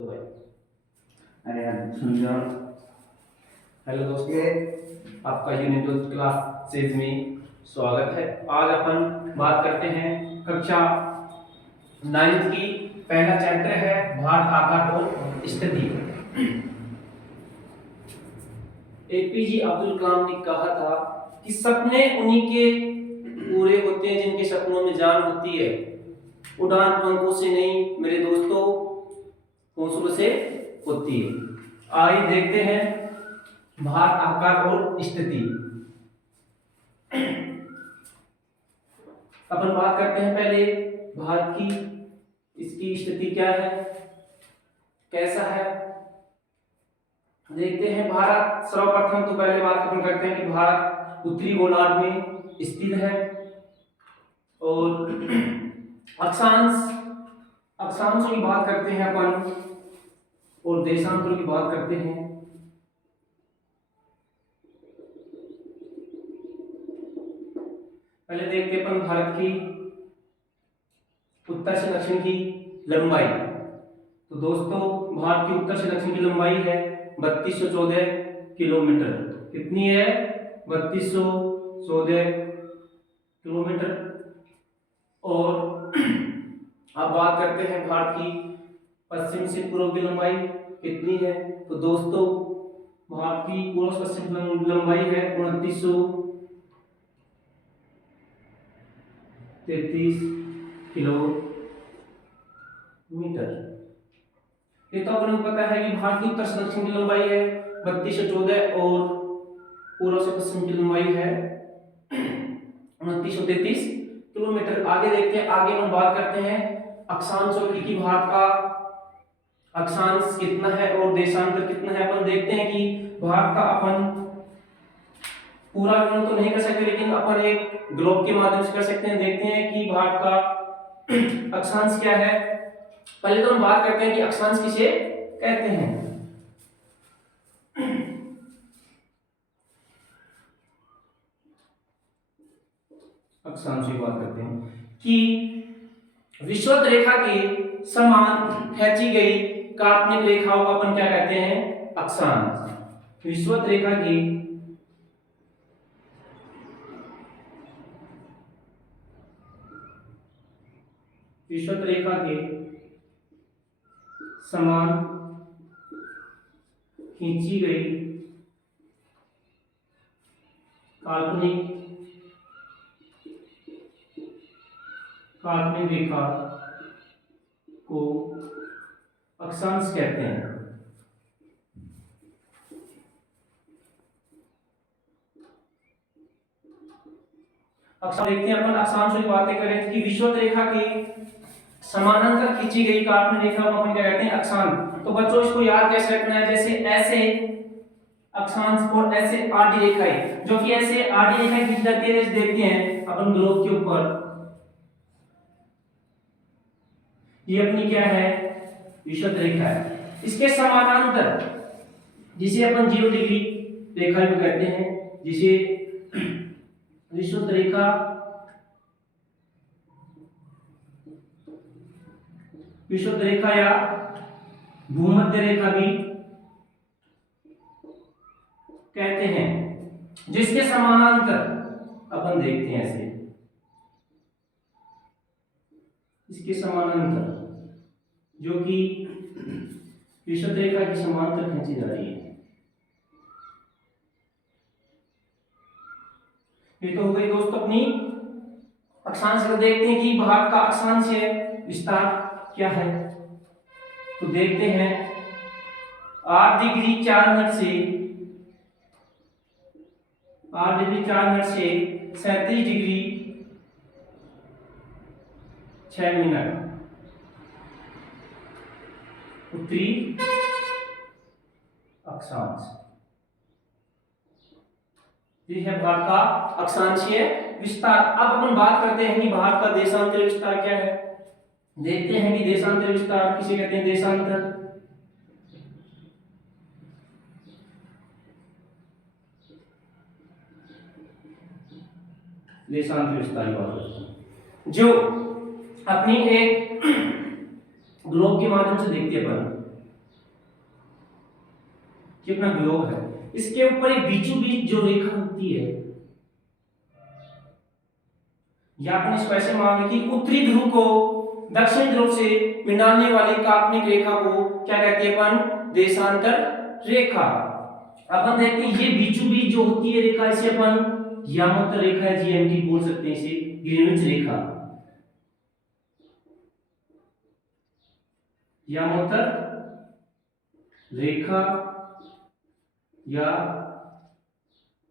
अरे यार सुन जाओ। हेलो दोस्तों, आपका यूनिट 12 क्लासेज में स्वागत है। आज अपन बात करते हैं कक्षा 9 की। पहला चैप्टर है भारत आकार और स्थिति। एपीजे अब्दुल कलाम ने कहा था कि सपने उन्हीं के पूरे होते हैं जिनके सपनों में जान होती है। उड़ान पंखों से नहीं मेरे दोस्तों, हौसलों से होती है। आइए देखते हैं भारत आकार और स्थिति। अपन बात करते हैं पहले भारत की, इसकी स्थिति क्या है, कैसा है, देखते हैं। भारत सर्वप्रथम तो पहले बात अपन करते हैं कि भारत उत्तरी गोलार्ध में स्थित है और अक्षांशों की बात करते हैं अपन और देशांतरों की बात करते हैं। पहले देखते हैं अपन भारत की उत्तर से दक्षिण की लंबाई। तो दोस्तों, भारत की उत्तर से दक्षिण की लंबाई है 3214 किलोमीटर। कितनी है? 3214 किलोमीटर। और अब बात करते हैं भारत की पश्चिम से पूर्व की लंबाई कितनी है। तो दोस्तों, भारत की पूर्व पश्चिम लंबाई है 2933 किलोमीटर। ये तो अपन को पता है कि भारत की उत्तर से दक्षिण की लंबाई है 3214 और पूर्व से पश्चिम की लंबाई है 2933 किलोमीटर। आगे देखते हैं, आगे हम बात करते हैं अक्षांशों की कि भारत का अक्षांश कितना है और देशांतर कितना है। अपन देखते हैं कि भारत का अपन पूरा विवरण तो नहीं कर सकते, लेकिन अपन एक ग्लोब के माध्यम से कर सकते हैं। देखते हैं कि भारत का अक्षांश क्या है। पहले तो हम बात करते हैं कि अक्षांश किसे कहते हैं। अक्षांश की बात करते हैं कि विषुवत रेखा के समान खींची गई काल्पनिक रेखाओं को अपन क्या कहते हैं? अक्षांश। विषुवत रेखा की विषुवत रेखा के समान खींची गई काल्पनिक रेखा को अक्षांश कहते हैं। अक्षांश देखते हैं अपन, अक्षांशों की बातें करें कि विषुवत रेखा की समानांतर खींची गई काल्पनिक रेखा को अपन क्या कहते हैं? अक्षांश। तो बच्चों, इसको याद कैसे रखना है? जैसे ऐसे अक्षांश और ऐसे आडी रेखाएं, जो कि ऐसे आडी रेखाएं खींची जाती है, जैसे देखते हैं अपन ग्लोब के ऊपर, ये अपनी क्या है? विषुवत रेखा है। इसके समानांतर जिसे अपन 0 डिग्री रेखा भी कहते हैं, जिसे विषुवत रेखा या भूमध्य रेखा भी कहते हैं, जिसके समानांतर अपन देखते हैं ऐसे, इसके समानांतर जो कि विषुवत रेखा की समांतर खींची जा रही है। ये तो हो गई दोस्तों अपनी अक्षांश। को देखते हैं कि भारत का अक्षांश विस्तार क्या है। तो देखते हैं 8 डिग्री 4 मिनट से 37 डिग्री 6 मिनट उत्तरी अक्षांश। ये है भारत का अक्षांशीय विस्तार। अब अपन बात करते हैं कि भारत का देशांतरीय विस्तार क्या है। देखते हैं कि देशांतरीय विस्तार किसे कहते हैं? देशांतर। देशांतरीय विस्तार की बात करते हैं, जो अपनी एक ग्लोब के माध्यम से देखते हैं अपन। ये अपना ग्लोब है, इसके ऊपर एक बीचों बीच जो रेखा होती है, या अपन इसको ऐसे मान कि उत्तरी ध्रुव को दक्षिण ध्रुव से मिलाने वाली काल्पनिक रेखा को क्या कहते हैं अपन? देशांतर रेखा। अपन देखते हैं ये बीचों बीच जो होती है रेखा, इसे अपन यामोत्तर रेखा है, जीएमटी बोल सकते हैं, इसे ग्रीनविच रेखा, यामोत्तर रेखा या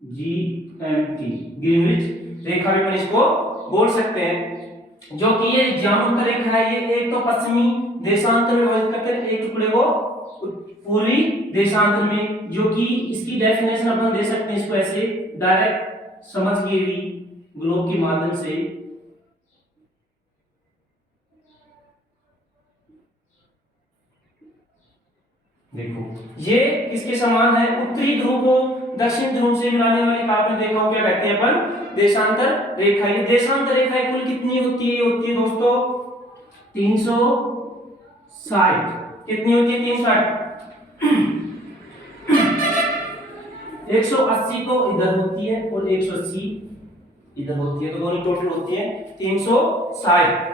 जीएमटी ग्रीनविच रेखा भी अपन इसको बोल सकते हैं। जो कि ये यामोत्तर रेखा है, ये एक तो पश्चिमी देशांतर में विभाजित करते हैं, एक टुकड़े को पूर्वी देशांतर में, जो कि इसकी डेफिनेशन अपन दे सकते हैं इसको ऐसे डायरेक्ट समझ के भी ग्लोब के माध्यम से। देखो ये किसके समान है? उत्तरी ध्रुव को दक्षिण ध्रुव से मिलाने वाली काल्पनिक रेखा को क्या कहते हैं अपन? देशांतर रेखा। ये देशांतर रेखा कुल कितनी होती है? होती है दोस्तों 360। कितनी होती है? 360। 180 तो इधर होती है और 180 इधर होती है, तो दोनों टोटल होती है 360।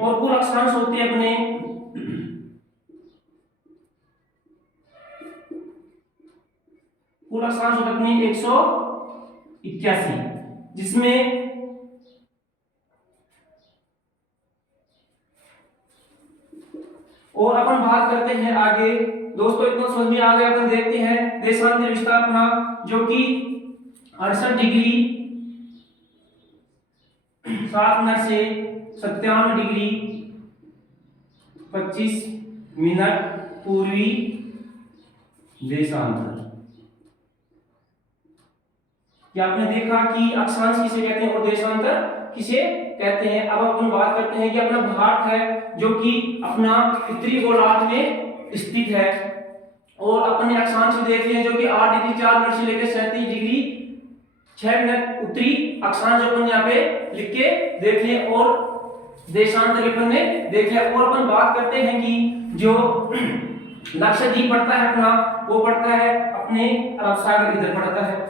और कुल अक्षांश होते हैं अपने पूरा अक्षांश होता है अपने 181, जिसमें और अपन बात करते हैं आगे दोस्तों, इतना समझ में आ गया। अपन देखते हैं देशांतर विस्तार अपना, जो कि 68 डिग्री 7 मिनट से 97 डिग्री 25 मिनट पूर्वी देशांतर। क्या आपने देखा कि अक्षांश किसे कहते हैं और देशांतर किसे कहते हैं? अब अपन बात करते हैं कि अपना भारत है, जो कि अपना उत्तरी गोलार्ध में स्थित है, और अपने अक्षांश को देख हैं जो कि 8 डिग्री 4 मिनट से लेकर 37 डिग्री 6 मिनट उत्तरी अक्षांश अपन यहाँ पे लिख के देख लें, और देशांतर अपन ने देख लिया। और अपन बात करते हैं कि जो लक्षद्वीप पड़ता है अपना, वो पड़ता है अपने अरब सागर इधर पड़ता है,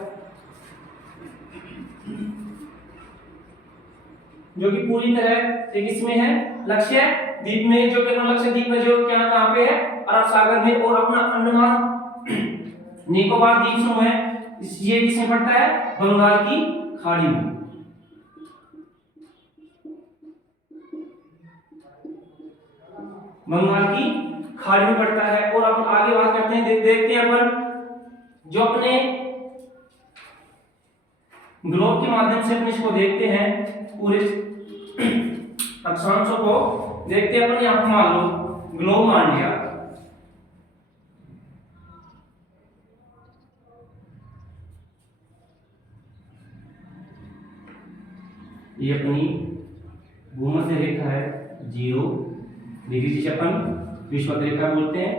जो कि पूरी तरह एक इसमें है लक्षद्वीप में, जो कि अपना लक्षद्वीप में जो क्या कहां पे है? अरब सागर में। और अपना अंडमान निकोबार द्वीप समूह है, ये किसमें पड़ता है? बंगाल की खाड़ी में। बंगाल की खाड़ी में पड़ता है। और अपन आगे बात करते हैं, देखते हैं अपन जो अपने ग्लोब के माध्यम से अपन इसको देखते हैं, पूरे अक्षांशों को देखते हैं अपन। यहां मान लो ग्लोब मान लिया, ये अपनी भूमध्य रेखा है 0 डिग्री, जिसे अपन विषुवत रेखा बोलते हैं।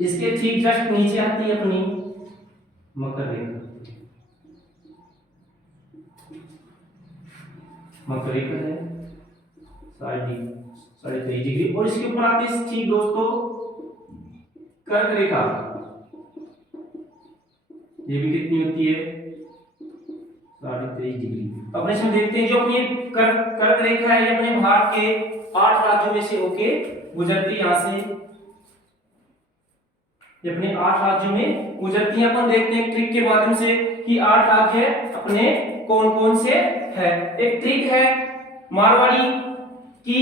इसके ठीक जस्ट नीचे आती है अपनी मकर रेखा। मकर रेखा है 23.5 डिग्री, और इसके ऊपर आती है ठीक दोस्तों कर्क रेखा। ये भी कितनी होती है? 23.5 डिग्री। अपने इसमें देखते हैं जो अपनी कर्क रेखा है, ये अपने भारत के 8 राज्यों में से होके गुजरती, यहां से ये अपने 8 राज्यों में गुजरती है। अपन देखते हैं ट्रिक के माध्यम से कि 8 राज्य अपने कौन कौन से है। एक ट्रिक है मारवाड़ी की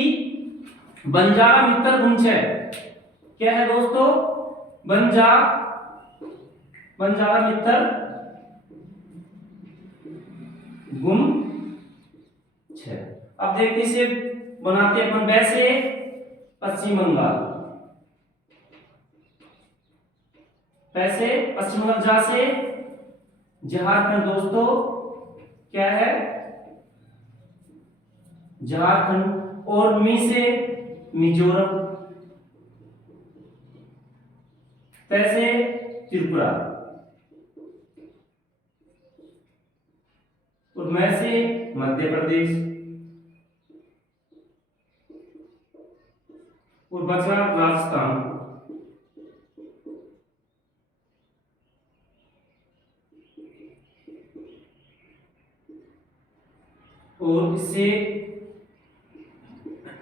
बंजारा मित्तर गुंजय। क्या है दोस्तों? बंजारा मित्तर गुम 6। अब देखते इसे बनाते अपन। वैसे पश्चिम बंगाल, वैसे पश्चिम बंगाल, जा से झारखंड दोस्तों, क्या है? झारखंड। और मी से मिजोरम, तैसे त्रिपुरा, और मैं से मध्य प्रदेश, बचा राजस्थान। और इससे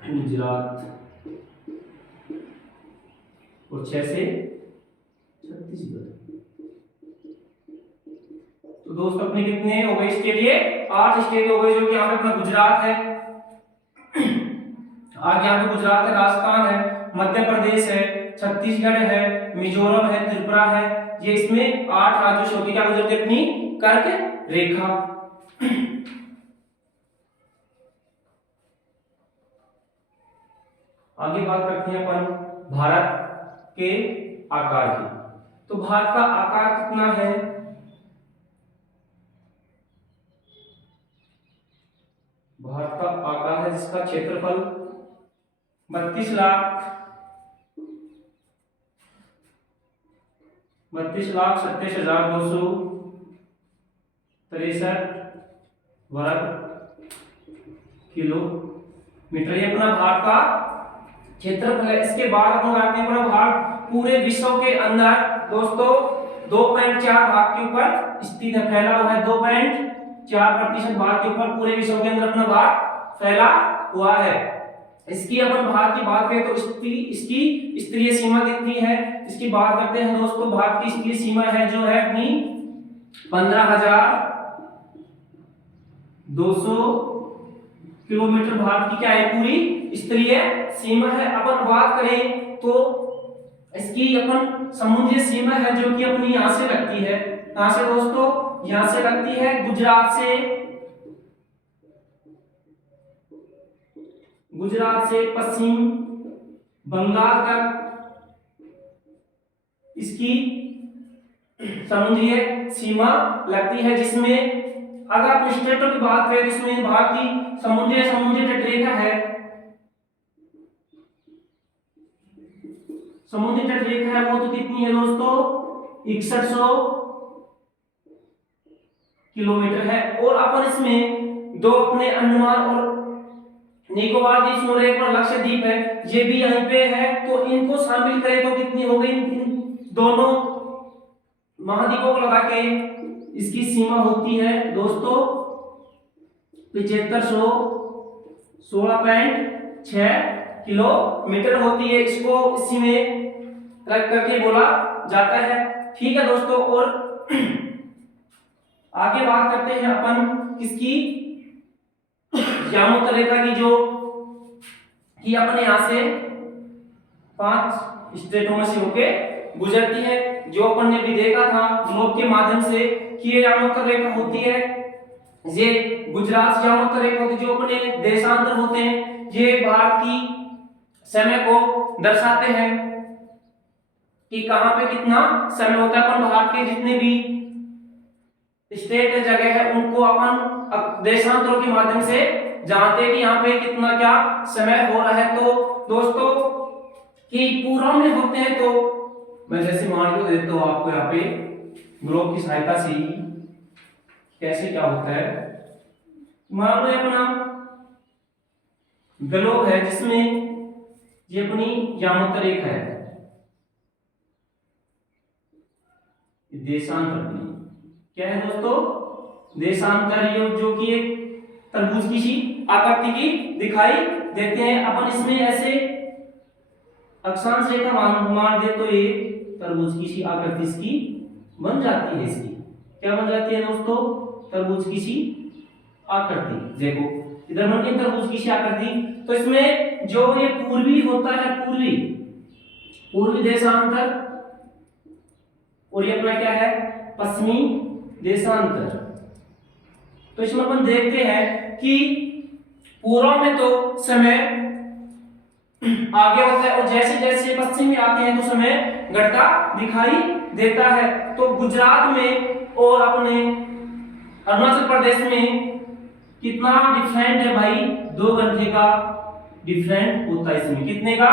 गुजरात, और 6 से छत्तीसगढ़। तो दोस्त अपने कितने हो गए स्टेट? ये 8 स्टेट हो गए, जो कि यहाँ पे अपना गुजरात है, आगे यहाँ पे गुजरात है, राजस्थान है, मध्य प्रदेश है, छत्तीसगढ़ है, मिजोरम है, त्रिपुरा है। ये इसमें 8 राज्यों से होती क्या गुजरती है? अपनी कर्क रेखा। आगे बात करते हैं अपन भारत के आकार की। तो भारत का आकार कितना है? भारत का आकार है जिसका क्षेत्रफल 32,37,263 वर्ग किलोमीटर। ये अपना भारत का क्षेत्रफल है। इसके बाद अपन आते हैं अपना भारत पूरे विश्व के अंदर दोस्तों 2.4 भाग के ऊपर स्थित है, फैला हुआ है। 2.4% भाग के ऊपर पूरे विश्व के अंदर अपना भारत फैला हुआ है। इसकी अपन भारत की बात करें तो इसकी स्तरीय सीमा कितनी है? इसकी बात करते हैं दोस्तों, भारत की स्तरीय सीमा है जो है अपनी 15,200 किलोमीटर। भारत की क्या है? पूरी स्तरीय सीमा है। अपन बात करें तो इसकी अपन समुद्री सीमा है जो कि अपनी यहां से लगती है। कहां से दोस्तों? यहां से लगती है गुजरात से पश्चिम बंगाल तक इसकी समुद्री सीमा लगती है। जिसमें अगर आप स्टेटों की बात करें तो इसमें भारत की समुद्री तटरेखा है। समुद्री तटरेखा है वो तो कितनी है दोस्तों? 6100 किलोमीटर है। और अपन इसमें दो अपने अंडमान और निकोबार द्वीप समूह पर लक्षद्वीप है, ये भी यहीं पे है। तो इनको शामिल करें तो कितनी हो गई? इन दोनों महाद्वीपों को लगा के इसकी सीमा होती है दोस्तों 7516.6 किलोमीटर होती है। इसको इसी में रख करके बोला जाता है। ठीक है दोस्तों, और आगे बात करते हैं अपन किसकी? यामो रेखा की, जो कि अपने यहां से 5 स्टेटों में से होके गुजरती है। जो अपन ने भी देखा था नोट के माध्यम से कि ये यामो रेखा होती है, ये गुजरात से यामो रेखा होती है। जो अपने देशांतर होते हैं ये भारत की समय को दर्शाते हैं कि कहां पे कितना समय होता है। अपन भारत के जितने भी स्टेट जगह है उनको अपन देशांतरों के माध्यम से जानते हैं कि यहाँ पे कितना क्या समय हो रहा है। तो दोस्तों कि पूर्व में होते हैं तो मैं जैसे मान लो देता हूँ आपको यहाँ पे ग्लोब की सहायता से कैसे क्या होता है। मान लो अपना ग्लोब है जिसमें ये अपनी यामो रेखा है, देशांतर क्या है दोस्तों? देशांतर जो कि एक तरबूज की सी आकृति की दिखाई देते हैं। अपन इसमें ऐसे अक्षांश रेखा मान दे तो ये तरबूज की सी आकृति इसकी बन जाती है। इसकी क्या बन जाती है दोस्तों? तरबूज की सी आकृति। देखो इधर बन गई तरबूज की सी आकृति। तो इसमें जो ये पूर्वी होता है, पूर्वी देशांतर, और ये अपना क्या है? पश्चिमी देशांतर। तो इसमें अपन देखते हैं कि पूर्व में तो समय आगे होता है और जैसे जैसे पश्चिम में आते हैं तो समय घटता दिखाई देता है। तो गुजरात में और अपने अरुणाचल प्रदेश में कितना डिफरेंट है भाई? 2 घंटे का डिफरेंट होता है। इसमें कितने का?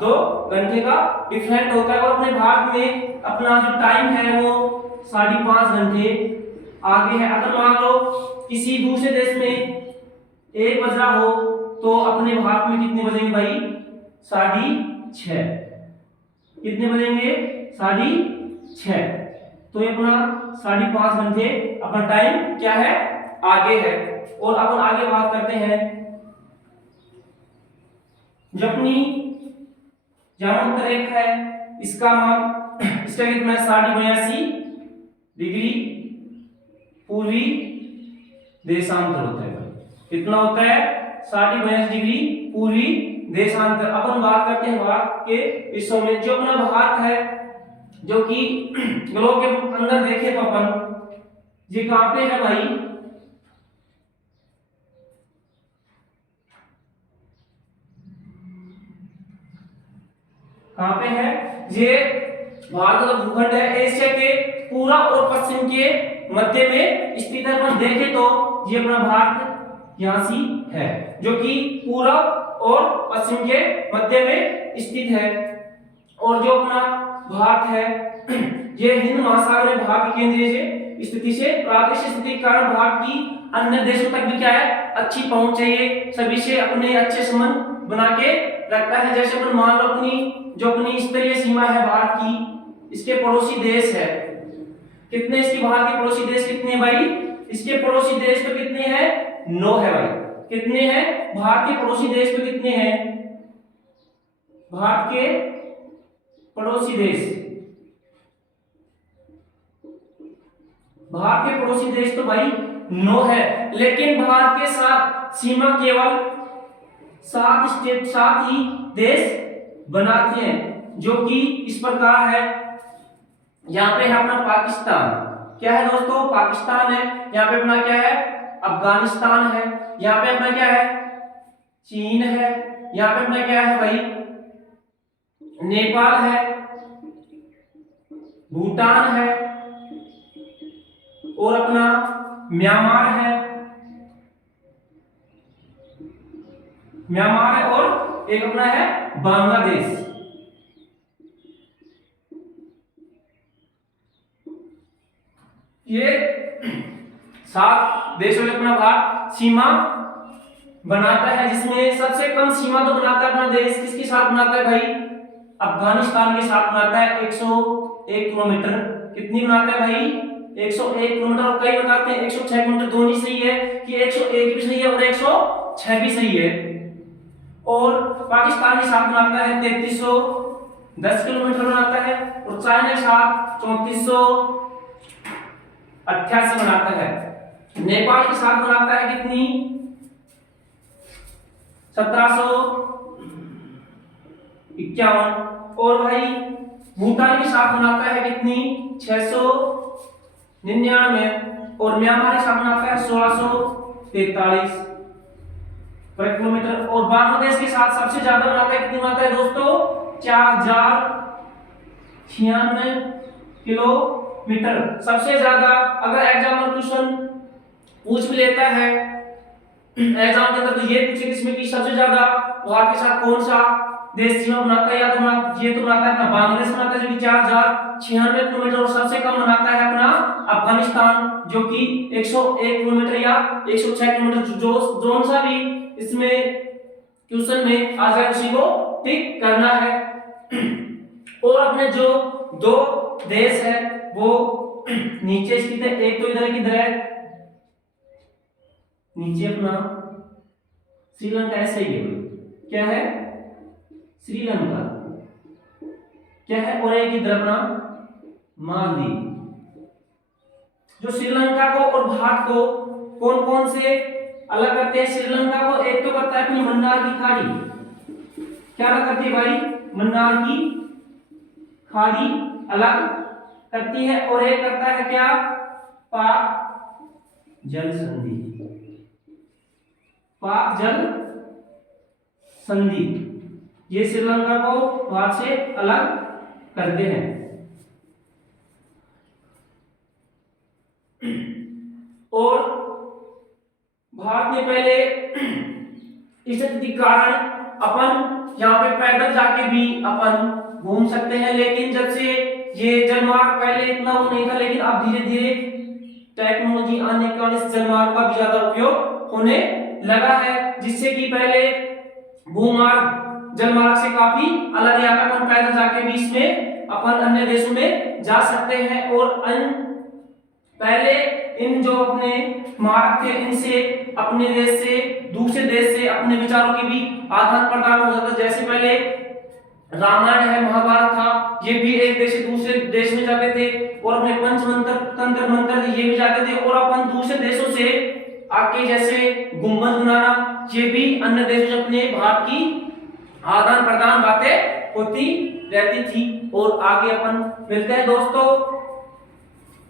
2 घंटे का डिफरेंट होता है। और अपने भारत में अपना जो टाइम है वो 5.5 घंटे आगे है। अगर मान लो किसी दूसरे देश में 1 बज रहा हो तो अपने भारत में कितने बजेंगे भाई? 6। कितने बनेंगे? 6:30। तो ये अपना 5:30 घंटे अपना टाइम क्या है? आगे है। और अपन आगे बात करते हैं जो अपनी ज्यामितीय रेखा है इसका मान, इसका कितना है? 82.82 डिग्री पूर्वी देशांतर होता है भाई। कितना होता है? 82.82 डिग्री पूर्वी देशांतर। अपन बात करते हैं भारत के हिस्सों में। जो अपना भारत है, जो कि ग्लोब के अंदर देखे तो अपन ये कहां पे है भाई? कहां पे है? ये भारत का भूखंड है एशिया के पूरा और पश्चिम के मध्य में स्थित है। अपन देखे तो ये अपना भारत यहां सी है, जो कि पूरब और पश्चिम के मध्य में स्थित है। और जो अपना भारत है ये हिंद महासागर में भारत की केंद्रीय स्थिति से प्रादेशिक स्थिति के कारण भारत की अन्य देशों तक भी क्या है? अच्छी पहुंच चाहिए, सभी से अपने अच्छे संबंध बना के रखता है। जैसे अपन मान लो अपनी जो अपनी स्तरीय सीमा है भारत की, इसके पड़ोसी देश है कितने? इसकी भारत के पड़ोसी देश कितने हैं भाई? इसके पड़ोसी देश तो कितने हैं? 9 है भाई। कितने हैं? भारत के पड़ोसी देश तो कितने हैं? भारत के पड़ोसी देश, भारत के पड़ोसी देश तो भाई 9 है। लेकिन भारत के साथ सीमा केवल 7 ही देश बनाते हैं, जो कि इस प्रकार है। यहाँ पे है अपना पाकिस्तान, क्या है दोस्तों? पाकिस्तान है। यहाँ पे अपना क्या है? अफगानिस्तान है। यहाँ पे अपना क्या है? चीन है। यहाँ पे अपना क्या है भाई? नेपाल है, भूटान है और अपना म्यांमार है। म्यांमार है और एक अपना है बांग्लादेश। ये 7 देशों में अपना भारत सीमा बनाता है, जिसमें सबसे कम सीमा तो बनाता है अपना देश किसके साथ बनाता है भाई? अफगानिस्तान के साथ बनाता है 101 किलोमीटर। कितनी बनाता है भाई? 101 किलोमीटर। और कई बताते हैं 106 किलोमीटर। दोनों सही है कि 101 भी सही है और 106 भी सही है। और पाकिस्तान के साथ बनाता है 3310 किलोमीटर बनाता है। और चाइना के साथ 3488 बनाता है। नेपाल के साथ बनाता है कितनी? 1751। और भाई भूटान के साथ बनाता है कितनी? 699। और म्यांमार के साथ बनाता है 1643 पर किलोमीटर। और बांग्लादेश के साथ सबसे ज्यादा बनाता है कितनी बनाता है दोस्तों? 4096 किलोमीटर सबसे ज्यादा। अगर एग्जाम क्वेश्चन पूछ भी लेता है एग्जाम के अंदर, तो ये पूछे इसमें कि सबसे ज्यादा भारत के साथ कौन सा देश सीमा बनाता है? या तो ये तो बनाता है अपना बांग्लादेश बनाता है जो कि 4096 किलोमीटर। और सबसे कम बनाता है अपना अफगानिस्तान जो कि 101 किलोमीटर या 106 किलोमीटर। जो जोन सा भी इसमें क्वेश्चन में आ जाए उसी को टिक करना है। और अपने जो 2 देश है वो नीचे स्थित है। एक तो इधर किधर है? नीचे अपना श्रीलंका ऐसे ही है। क्या है? श्रीलंका क्या है? और एक इधर अपना मालदीव। जो श्रीलंका को और भारत को कौन कौन से अलग करते हैं? श्रीलंका को एक तो करता है अपनी मन्नार की खाड़ी। क्या अलग करती है भाई? मन्नार की खाड़ी अलग करती है। और एक करता है क्या? पाक जल संधि। पाक जल संधि ये श्रीलंका को भारत से अलग करते हैं। और भारत ने पहले इस स्थिति के कारण अपन यहाँ पे पैदल जाके भी अपन घूम सकते हैं। लेकिन जब से ये जलमार्ग, पहले इतना वो नहीं था, लेकिन अब धीरे धीरे टेक्नोलॉजी आने के कारण इस जलमार्ग का भी ज्यादा उपयोग होने लगा है। जिससे कि पहले भूमार्ग जलमार्ग से काफी अलग है। यहाँ पे अपन पैदल जाके भी इसमें अपन अन्य देशों में जा सकते हैं। और पहले इन जो अपने मार्ग थे इनसे अपने देश से दूसरे देश से अपने विचारों की भी आदान प्रदान हो जाता। जैसे पहले रामायण है, महाभारत था, ये भी एक देश से दूसरे देश में जाते थे। और अपने पंचमंत्र तंत्र मंत्र ये भी जाते थे। और अपन दूसरे देशों से आके जैसे गुम्बद बनाना, ये भी अन्य देशों से अपने भारत की आदान प्रदान बातें होती रहती थी। और आगे अपन मिलते हैं दोस्तों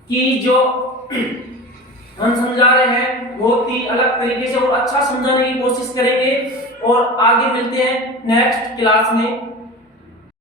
कि जो हम समझा रहे हैं बहुत ही अलग तरीके से और अच्छा समझाने की कोशिश करेंगे। और आगे मिलते हैं नेक्स्ट क्लास में।